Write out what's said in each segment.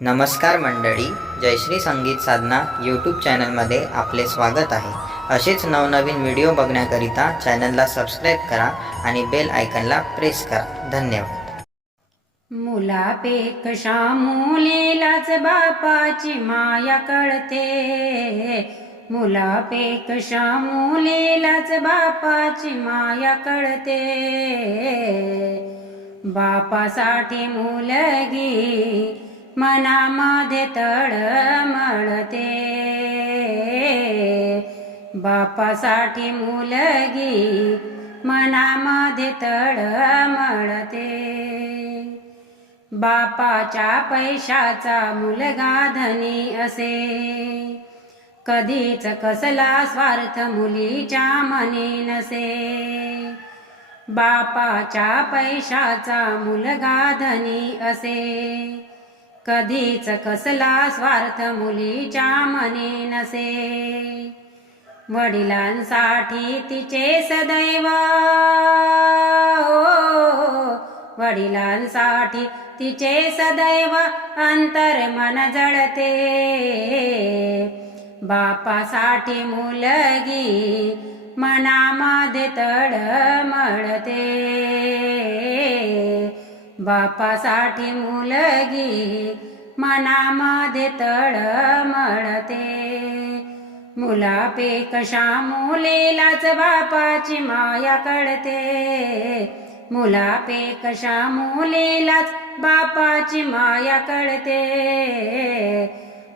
नमस्कार मंडळी जयश्री संगीत साधना यूट्यूब चॅनलमध्ये आपले स्वागत आहे. असेच नवनवीन व्हिडिओ बघण्याकरिता चॅनलला सबस्क्राईब करा आणि बेल आयकनला प्रेस करा. धन्यवाद. मुलापेक्षा मुलीलाच बापाची माया कळते. मुलापेक्षा मुलीलाच बापाची माया कळते. बापासाठी मुलगी मनामध्ये तळमळते. बापासाठी मुलगी मनामध्ये तळमळते. बापाच्या पैशाचा मुलगा धनी असे. कधीच कसला स्वार्थ मुलीच्या मनी नसे. बापाच्या पैशाचा मुलगा धनी असे. कधीच कसला स्वार्थ मुलीच्या मनी नसे. वडिलांसाठी तिचे सदैव. हो, वडिलांसाठी तिचे सदैव अंतर मन जळते. बापासाठी मुलगी मनामध्ये तळमळते बापासाठी मुलगी मनामध्ये तळमळते. कशा मुलीलाच बापाची माया कळते. मुलापेक्षा मुलीलाच बापाची माया कळते.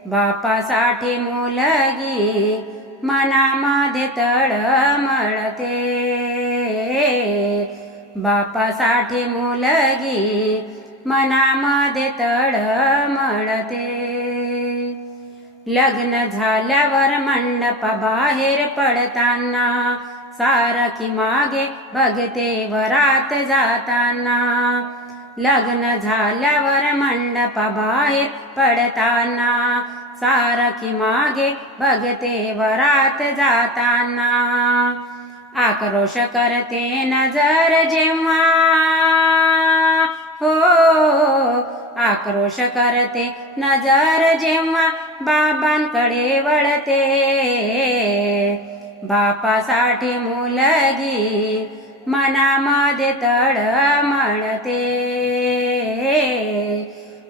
बापासाठी मुलगी मनामध्ये तळमळते. बापासाठी मुलगी मनामध्ये तळमळते लग्न झाल्यावर मंडप बाहेर पडताना सारखी मागे बघते वरात जाताना. लग्न झाल्यावर मंडप बाहेर पडताना सारखी मागे बघते वरात जाताना. आक्रोश करते नजर जेव्हा. हो आक्रोश करते नजर जेव्हा बाबांकडे वळते. बापासाठी मुलगी मनामध्ये तळमळते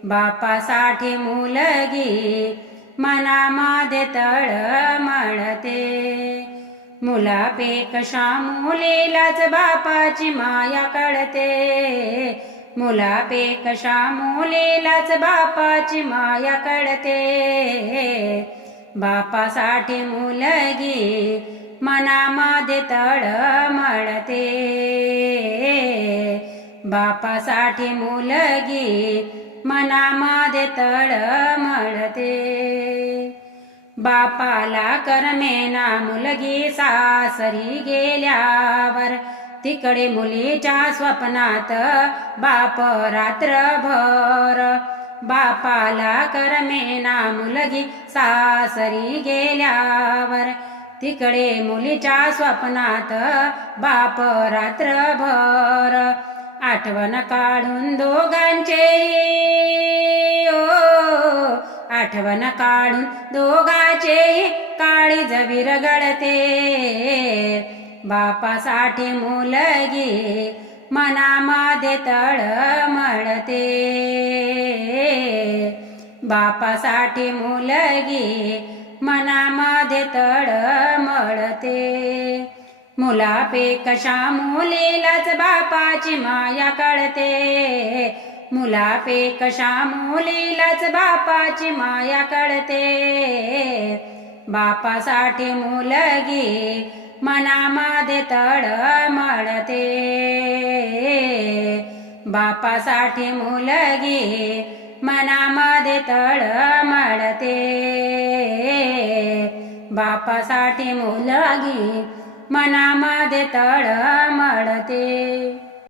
बापासाठी मुलगी मनामध्ये तळमळते मुलापेक्षा मुलीलाच बापाची माया कळते मुलापेक्षा मुलीलाच बापाची माया कळते बापासाठी मुलगी मनामध्ये तळमळते बापासाठी मुलगी मनामध्ये तळमळते बापाला करमेना मुलगी सासरी गेल्यावर. तिकडे मुलीच्या स्वप्नात बाप रात्रभर. बापाला करमेना मुलगी सासरी गेल्यावर. तिकडे मुलीच्या स्वप्नात बाप रात्रभर. आठवण काढून दोघांचे आठवण काढून दोघाचे काळी जवीर गळते बापासाठी मुलगी मनामध्ये तळमळते. बापासाठी मुलगी मनामध्ये तळमळते. कशा मुलीलाच बापाची माया कळते. मुलापेक्षा मुलीलाच बापाची माया कळते बापासाठी मुलगी मनामध्ये तळमळते बापासाठी मुलगी मनामध्ये तळमळते बापासाठी मुलगी मनामध्ये तळमळते